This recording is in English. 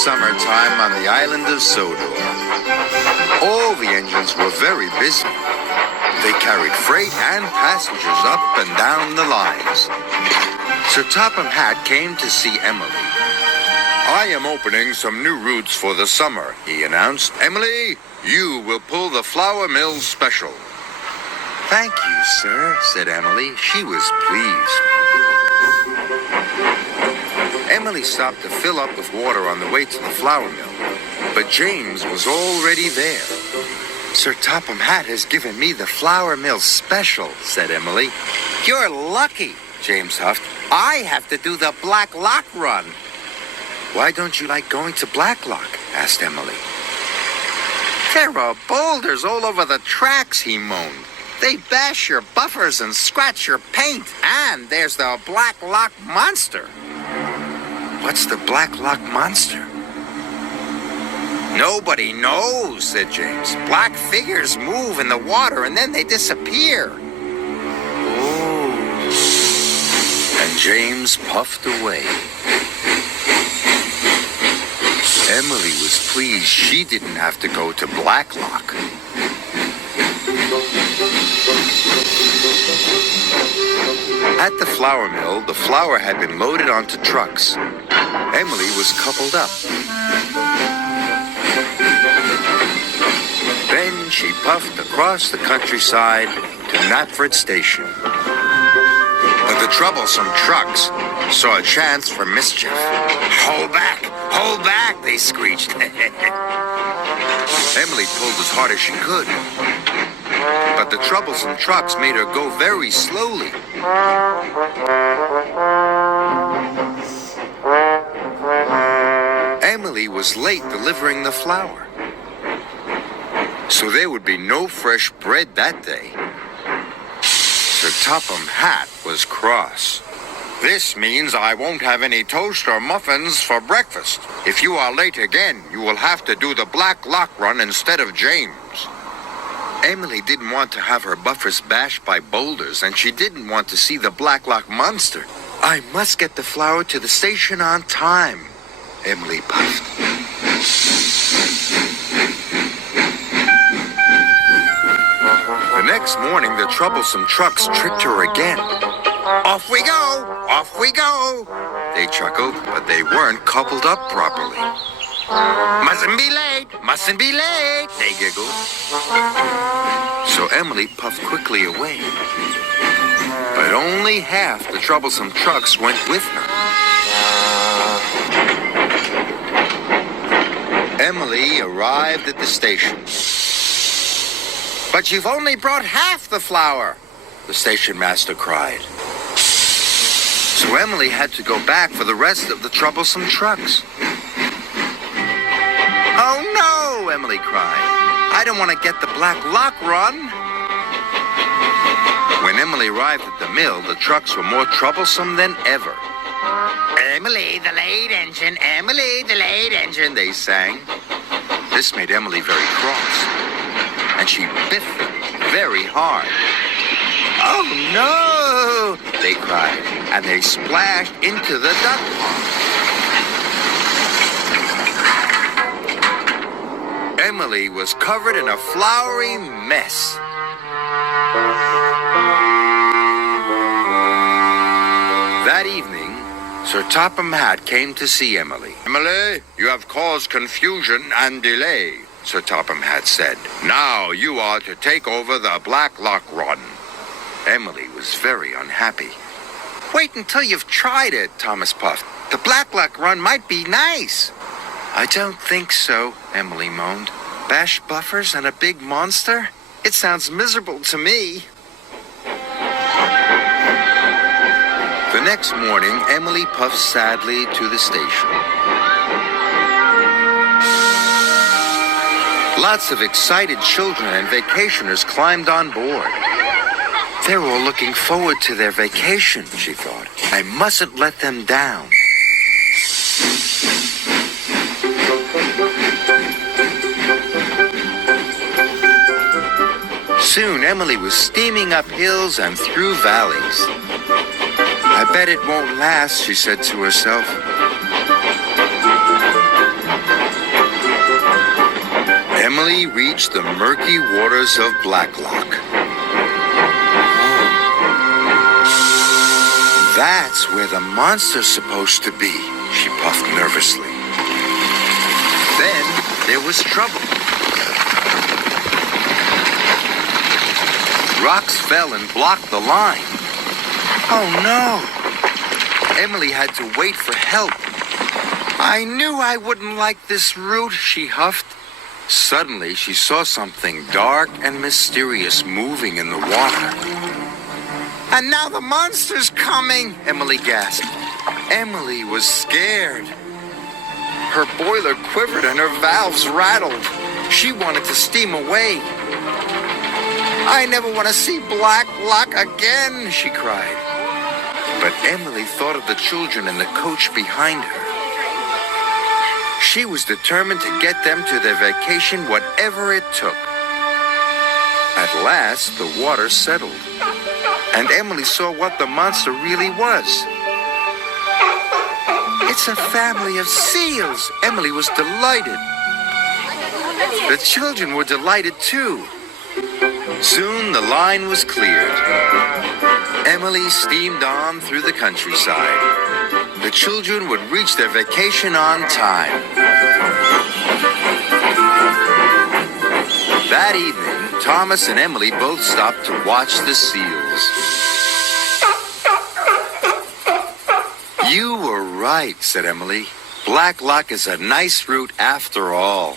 summertime on the island of Sodor. All the engines were very busy. They carried freight and passengers up and down the lines. Sir Topham Hatt came to see Emily. "I am opening some new routes for the summer," he announced. "Emily, you will pull the flour mill special." "Thank you, sir," said Emily. She was pleased. Emily stopped to fill up with water on the way to the flour mill, but James was already there. "Sir Topham Hatt has given me the flour mill special," said Emily. "You're lucky," James huffed. "I have to do the Black Loch run." "Why don't you like going to Black Loch?" asked Emily. "There are boulders all over the tracks," he moaned. "They bash your buffers and scratch your paint. And there's the Black Loch monster." "What's the Black Loch monster?" "Nobody knows," said James. "Black figures move in the water and then they disappear." "Oh." And James puffed away. Emily was pleased she didn't have to go to Black Loch. At the flour mill, the flour had been loaded onto trucks. Emily was coupled up. Then she puffed across the countryside to Knapford Station. But the troublesome trucks saw a chance for mischief. "Hold back! Hold back!" they screeched. Emily pulled as hard as she could. But the troublesome trucks made her go very slowly. Emily was late delivering the flour, so there would be no fresh bread that day. Sir Topham Hatt was cross. "This means I won't have any toast or muffins for breakfast. If you are late again, you will have to do the Black Loch run instead of James." Emily didn't want to have her buffers bashed by boulders, and she didn't want to see the Black Loch monster. "I must get the flour to the station on time," Emily puffed. The next morning, the troublesome trucks tricked her again. "Off we go! Off we go!" They chuckled, but they weren't coupled up properly. "Mustn't be late! Mustn't be late!" they giggled. So Emily puffed quickly away. But only half the troublesome trucks went with her. Emily arrived at the station. "But you've only brought half the flour," the station master cried. So Emily had to go back for the rest of the troublesome trucks. "Oh no," Emily cried. "I don't want to get the Black Loch run." When Emily arrived at the mill, the trucks were more troublesome than ever. "Emily, the late engine, Emily, the late engine," they sang. This made Emily very cross, and she biffed them very hard. "Oh no," they cried, and they splashed into the duck pond. Emily was covered in a floury mess. That evening, Sir Topham Hatt came to see Emily. "Emily, you have caused confusion and delay," Sir Topham Hatt said. "Now you are to take over the Black Loch run." Emily was very unhappy. "Wait until you've tried it," Thomas puffed. "The Black Loch run might be nice." "I don't think so," Emily moaned. "Bash buffers and a big monster? It sounds miserable to me." The next morning, Emily puffed sadly to the station. Lots of excited children and vacationers climbed on board. They're all looking forward to their vacation, she thought. I mustn't let them down. Soon, Emily was steaming up hills and through valleys. I bet it won't last, she said to herself. Emily reached the murky waters of Black Loch. That's where the monster's supposed to be, she puffed nervously. Then there was trouble. Rocks fell and blocked the line. Oh no! Emily had to wait for help. I knew I wouldn't like this route, she huffed. Suddenly, she saw something dark and mysterious moving in the water. And now the monster's coming, Emily gasped. Emily was scared. Her boiler quivered and her valves rattled. She wanted to steam away. I never want to see Black Loch again, she cried. But Emily thought of the children in the coach behind her. She was determined to get them to their vacation, whatever it took. At last, the water settled, and Emily saw what the monster really was. It's a family of seals. Emily was delighted. The children were delighted too. Soon the line was cleared. Emily steamed on through the countryside. The children would reach their vacation on time. That evening, Thomas and Emily both stopped to watch the seals. You were right, said Emily. Black Loch is a nice route after all.